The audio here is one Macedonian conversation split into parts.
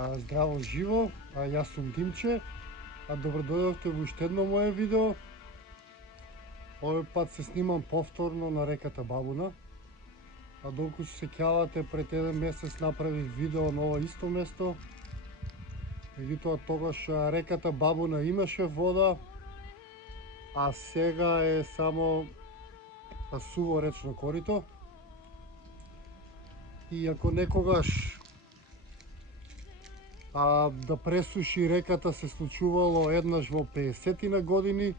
Здраво живо, јас сум Димче, добро дојдовте во уште едно моје видео. Овој пат се снимам повторно на реката Бабуна. Долку се сеќавате, пред еден месец направив видео на ова исто место. Меѓутоа тогаш реката Бабуна имаше вода, а сега е само суво речно корито. И ако некогаш да пресуши реката се случувало еднаш во 50 години,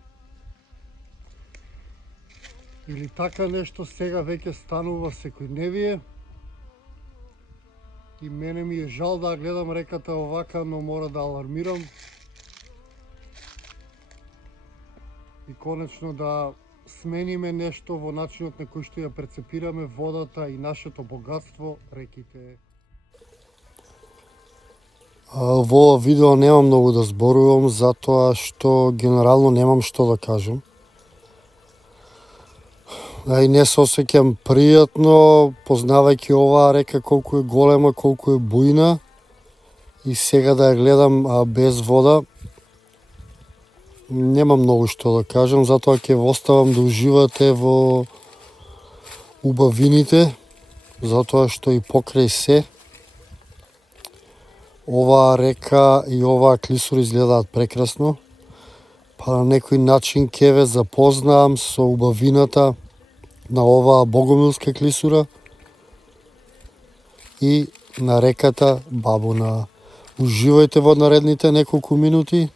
или така нешто, сега веќе станува секојдневие. И мене ми е жал да гледам реката овака, но мора да алармирам. И конечно да смениме нешто во начинот на кој што ја прецепираме водата и нашето богатство, реките. Во ова видео немам многу да зборувам, затоа што генерално немам што да кажам. И не се осеќам пријатно, познавајќи оваа река колку е голема, колку е бујна, и сега да ја гледам без вода, немам многу што да кажам, затоа ќе ве оставам да уживате во убавините, затоа што и покрај се, оваа река и оваа клисура изгледаат прекрасно, па на некој начин ќе ве запознаам со убавината на оваа богомилска клисура и на реката Бабуна. Уживајте во наредните неколку минути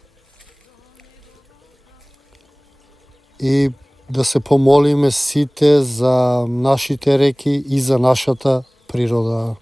и да се помолиме сите за нашите реки и за нашата природа.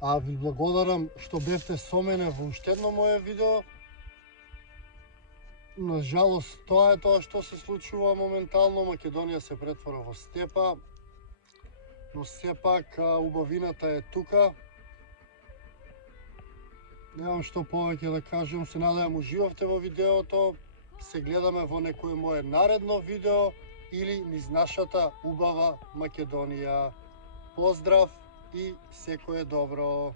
А ви благодарам што бевте со мене во уште едно мое видео. На жалост, тоа е тоа што се случува моментално. Македонија се претвора во степа, но сепак убавината е тука. Немам што повеќе да кажам, се надевам уживавте во видеото. Се гледаме во некое мое наредно видео или низ нашата убава Македонија. Поздрав и секое добро!